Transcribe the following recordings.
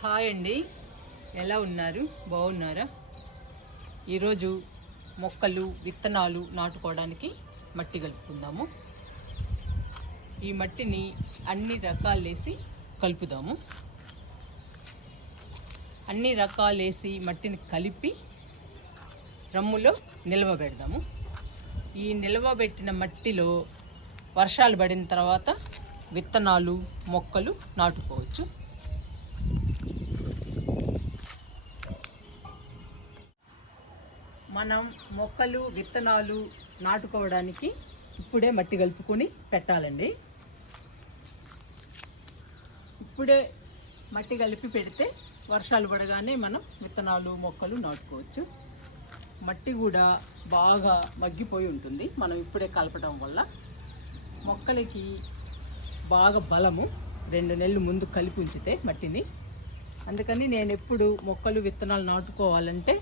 Hi అండి, ఎలా ఉన్నారు? బాగున్నారా? ఈరోజు మొక్కలు విత్తనాలు నాటుకోవడానికి మట్టి కలుపుకుందాము. ఈ మట్టిని అన్ని రకాలేసి కలుపుదాము. అన్ని రకాలేసి మట్టిని కలిపి రమ్ములో నిల్వబెడదాము. ఈ నిల్వబెట్టిన మట్టిలో వర్షాలు పడిన తర్వాత విత్తనాలు మొక్కలు నాటుకోవచ్చు. మనం మొక్కలు విత్తనాలు నాటుకోవడానికి ఇప్పుడే మట్టి కలుపుకొని పెట్టాలండి. ఇప్పుడే మట్టి కలిపి పెడితే వర్షాలు పడగానే మనం విత్తనాలు మొక్కలు నాటుకోవచ్చు. మట్టి కూడా బాగా మగ్గిపోయి ఉంటుంది మనం ఇప్పుడే కలపడం వల్ల. మొక్కలకి బాగా బలము 2 నెలలు ముందు కలిపి ఉంచితే మట్టిని. అందుకని నేను ఎప్పుడు మొక్కలు విత్తనాలు నాటుకోవాలంటే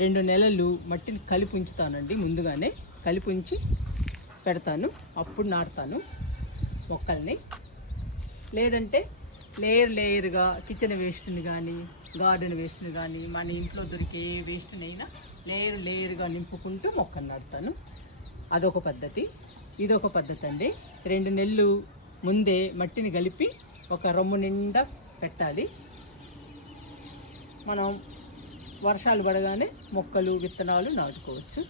2 నెలలు మట్టిని కలిపి ఉంచుతానండి. ముందుగానే కలిపి ఉంచి పెడతాను, అప్పుడు నాటుతాను మొక్కల్ని. లేదంటే లేయర్గా కిచెన్ వేస్ట్ని కానీ గార్డెన్ వేస్ట్ని కానీ మన ఇంట్లో దొరికే వేస్ట్ని అయినా లేయర్గా నింపుకుంటూ మొక్కలు నాటుతాను. అదొక పద్ధతి. ఇదొక పద్ధతి అండి. 2 నెలలు ముందే మట్టిని కలిపి ఒక రొమ్ము నిండా పెట్టాలి. మనం వర్షాలు పడగానే మొక్కలు విత్తనాలు నాటుకోవచ్చు.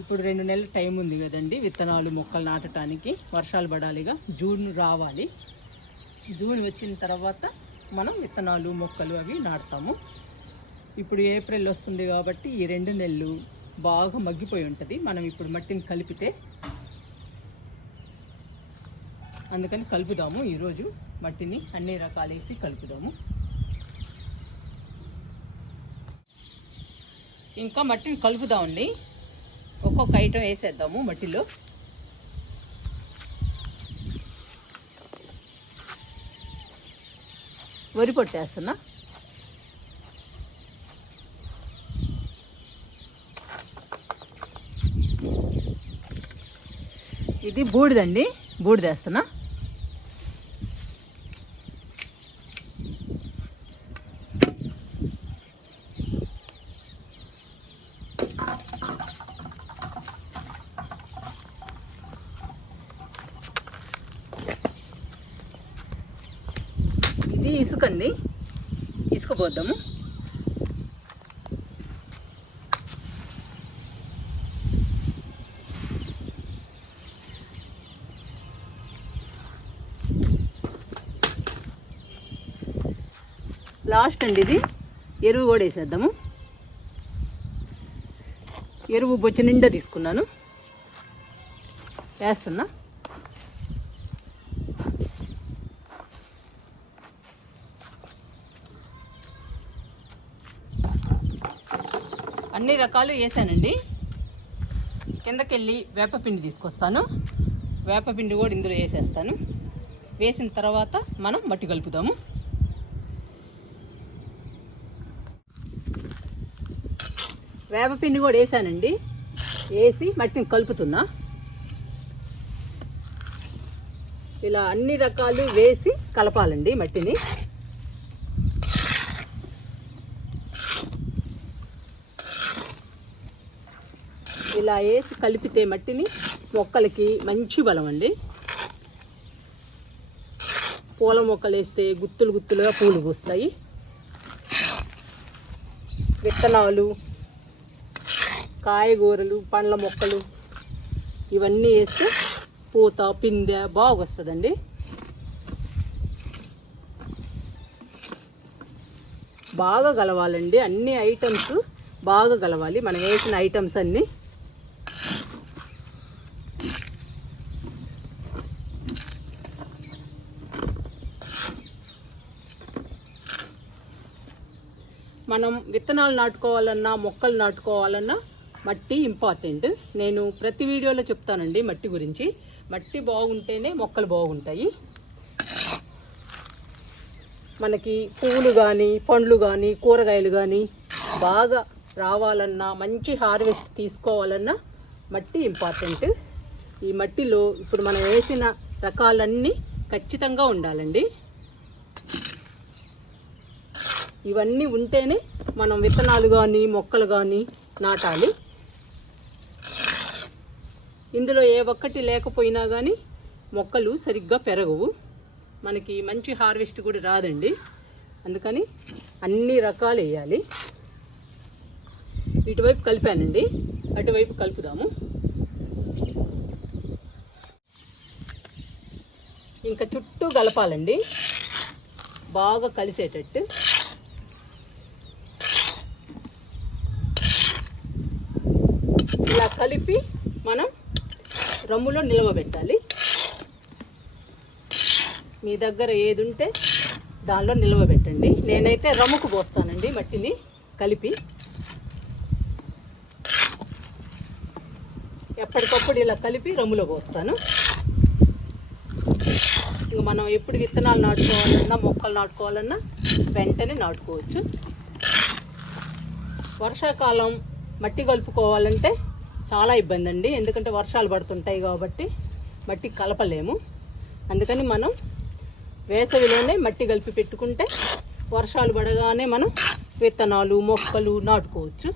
ఇప్పుడు 2 నెలలు టైం ఉంది కదండి విత్తనాలు మొక్కలు నాటడానికి. వర్షాలు పడాలిగా, జూన్ రావాలి. జూన్ వచ్చిన తర్వాత మనం విత్తనాలు మొక్కలు అవి నాటుతాము. ఇప్పుడు ఏప్రిల్ వస్తుంది కాబట్టి ఈ 2 నెలలు బాగా మగ్గిపోయి ఉంటుంది మనం ఇప్పుడు మట్టిని కలిపితే. అందుకని కలుపుదాము. ఈరోజు మట్టిని అన్ని రకాలేసి కలుపుదాము. ఇంకా మట్టిని కలుపుదామండి. ఒక్కొక్క ఐటెం వేసేద్దాము మట్టిలో. వరి పొట్టేస్తున్నా. ఇది బూడిదండి, బూడిదేస్తున్నా. ఇది ఇసుకండి, ఇసుక పోద్దాము. లాస్ట్ అండి ఇది ఎరువు కూడా వేసేద్దాము. ఎరువు బొచ్చి నిండా తీసుకున్నాను, వేస్తున్నా. అన్ని రకాలు వేసానండి. కిందకెళ్ళి వేపపిండి తీసుకొస్తాను. వేపపిండి కూడా ఇందులో వేసేస్తాను. వేసిన తర్వాత మనం మట్టి కలుపుదాము. వేపపిండి కూడా వేసానండి. వేసి మట్టిని కలుపుతున్నా. ఇలా అన్ని రకాలు వేసి కలపాలండి మట్టిని. ఇలా వేసి కలిపితే మట్టిని మొక్కలకి మంచి బలం అండి. పూల మొక్కలు వేస్తే గుత్తులు గుత్తులుగా పూలు పూస్తాయి. విత్తనాలు, కాయగూరలు, పండ్ల మొక్కలు ఇవన్నీ వేస్తే పూత పిందె బాగా వస్తుందండి. బాగా కలవాలండి. అన్ని ఐటమ్స్ బాగా కలవాలి మనం వేసిన ఐటమ్స్ అన్నీ. మనం విత్తనాలు నాటుకోవాలన్నా మొక్కలు నాటుకోవాలన్నా మట్టి ఇంపార్టెంట్. నేను ప్రతి వీడియోలో చెప్తానండి మట్టి గురించి. మట్టి బాగుంటేనే మొక్కలు బాగుంటాయి. మనకి పువ్వులు కానీ పండ్లు కానీ కూరగాయలు కానీ బాగా రావాలన్నా మంచి హార్వెస్ట్ తీసుకోవాలన్నా మట్టి ఇంపార్టెంట్. ఈ మట్టిలో ఇప్పుడు మనం వేసిన రకాలన్నీ ఖచ్చితంగా ఉండాలండి. ఇవన్నీ ఉంటేనే మనం విత్తనాలు కానీ మొక్కలు కానీ నాటాలి. ఇందులో ఏ ఒక్కటి లేకపోయినా కానీ మొక్కలు సరిగ్గా పెరగవు, మనకి మంచి హార్వెస్ట్ కూడా రాదండి. అందుకని అన్ని రకాలు వేయాలి. ఇటువైపు కలిపానండి, అటువైపు కలుపుదాము. ఇంకా చుట్టూ కలపాలండి, బాగా కలిసేటట్టు. ఇలా కలిపి మనం రమ్ములో నిలవబెట్టాలి. మీ దగ్గర ఏది ఉంటే దానిలో నిలవబెట్టండి. నేనైతే రమ్ముకు పోస్తానండి మట్టిని కలిపి. ఎప్పటికప్పుడు ఇలా కలిపి రమ్ములో పోస్తాను. ఇంకా మనం ఎప్పుడు విత్తనాలు నాటుకోవాలన్నా మొక్కలు నాటుకోవాలన్నా వెంటనే నాటుకోవచ్చు. వర్షాకాలం మట్టి కలుపుకోవాలంటే చాలా ఇబ్బంది అండి, ఎందుకంటే వర్షాలు పడుతుంటాయి కాబట్టి మట్టి కలపలేము. అందుకని మనం వేసవిలోనే మట్టి కలిపి పెట్టుకుంటే వర్షాలు పడగానే మనం విత్తనాలు మొక్కలు నాటుకోవచ్చు.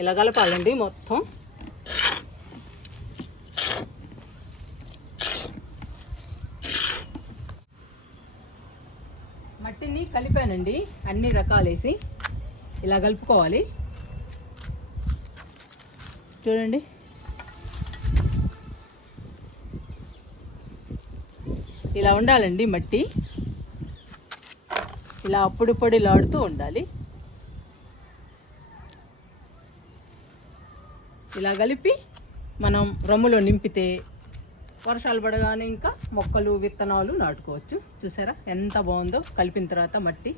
ఇలా కలపాలండి మొత్తం. మట్టిని కలిపానండి, అన్ని రకాలేసి ఇలా కలుపుకోవాలి. చూడండి, ఇలా ఉండాలండి మట్టి. ఇలా అప్పుడు పొడిలాడుతూ ఉండాలి. ఇలా కలిపి మనం రమ్ములో నింపితే వర్షాలు పడగానే ఇంకా మొక్కలు విత్తనాలు నాటుకోవచ్చు. చూసారా ఎంత బాగుందో కలిపిన తర్వాత మట్టి.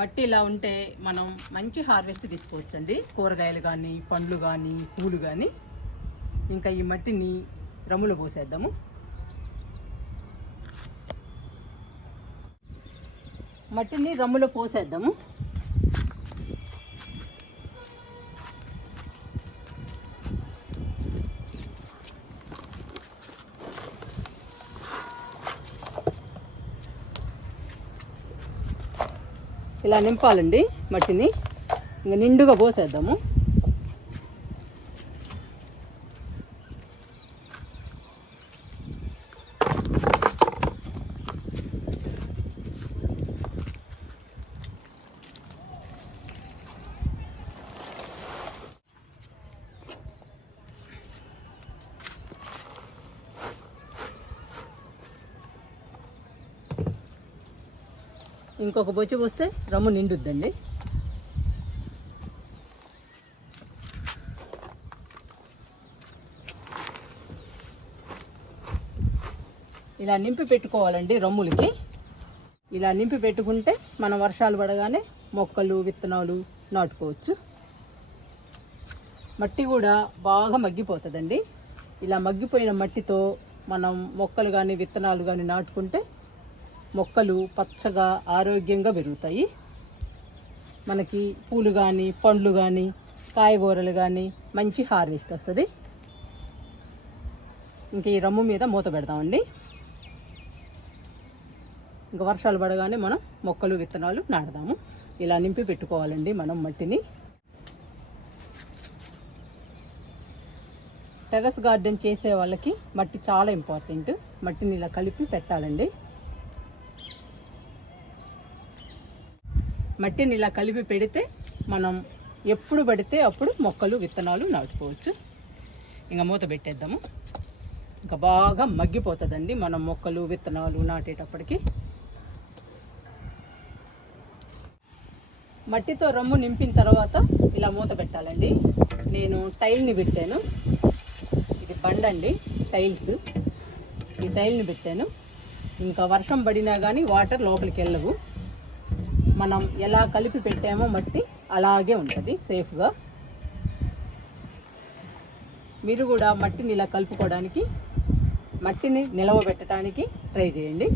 మట్టి ఇలా ఉంటే మనం మంచి హార్వెస్ట్ తీసుకోవచ్చండి. కూరగాయలు కానీ పండ్లు కానీ పూలు కానీ. ఇంకా ఈ మట్టిని రమ్ములో పోసేద్దాము. మట్టిని రమ్ములో పోసేద్దాము. ఇలా నింపాలండి మట్టిని. ఇంకా నిండుగా పోసేద్దాము. ఇంకొక బొచ్చు పోస్తే రమ్ము నిండుద్దండి. ఇలా నింపి పెట్టుకోవాలండి రమ్ములకి. ఇలా నింపి పెట్టుకుంటే మనం వర్షాలు పడగానే మొక్కలు విత్తనాలు నాటుకోవచ్చు. మట్టి కూడా బాగా మగ్గిపోతుందండి. ఇలా మగ్గిపోయిన మట్టితో మనం మొక్కలు కానీ విత్తనాలు కానీ నాటుకుంటే మొక్కలు పచ్చగా ఆరోగ్యంగా పెరుగుతాయి. మనకి పూలు కానీ పండ్లు కానీ కాయగూరలు కానీ మంచి హార్వెస్ట్ వస్తుంది. ఇంక ఈ రమ్ము మీద మూత పెడదామండి. ఇంకా వర్షాలు పడగానే మనం మొక్కలు విత్తనాలు నాటుదాము. ఇలా నింపి పెట్టుకోవాలండి మనం మట్టిని. టెర్రస్ గార్డెన్ చేసే వాళ్ళకి మట్టి చాలా ఇంపార్టెంట్. మట్టిని ఇలా కలిపి పెట్టాలండి. మట్టిని ఇలా కలిపి పెడితే మనం ఎప్పుడు పడితే అప్పుడు మొక్కలు విత్తనాలు నాటుకోవచ్చు. ఇంకా మూత పెట్టేద్దాము. ఇంకా బాగా మగ్గిపోతుందండి మనం మొక్కలు విత్తనాలు నాటేటప్పటికి. మట్టితో రమ్ము నింపిన తర్వాత ఇలా మూత పెట్టాలండి. నేను టైల్ని పెట్టాను. ఇది బండండి, టైల్స్. ఈ టైల్ని పెట్టాను. ఇంకా వర్షం పడినా కానీ వాటర్ లోపలికి వెళ్ళవు. మనం ఎలా కలిపి పెట్టామో మట్టి అలాగే ఉంటుంది సేఫ్గా. మీరు కూడా మట్టిని ఇలా కలుపుకోవడానికి, మట్టిని నిలవబెట్టడానికి ట్రై చేయండి.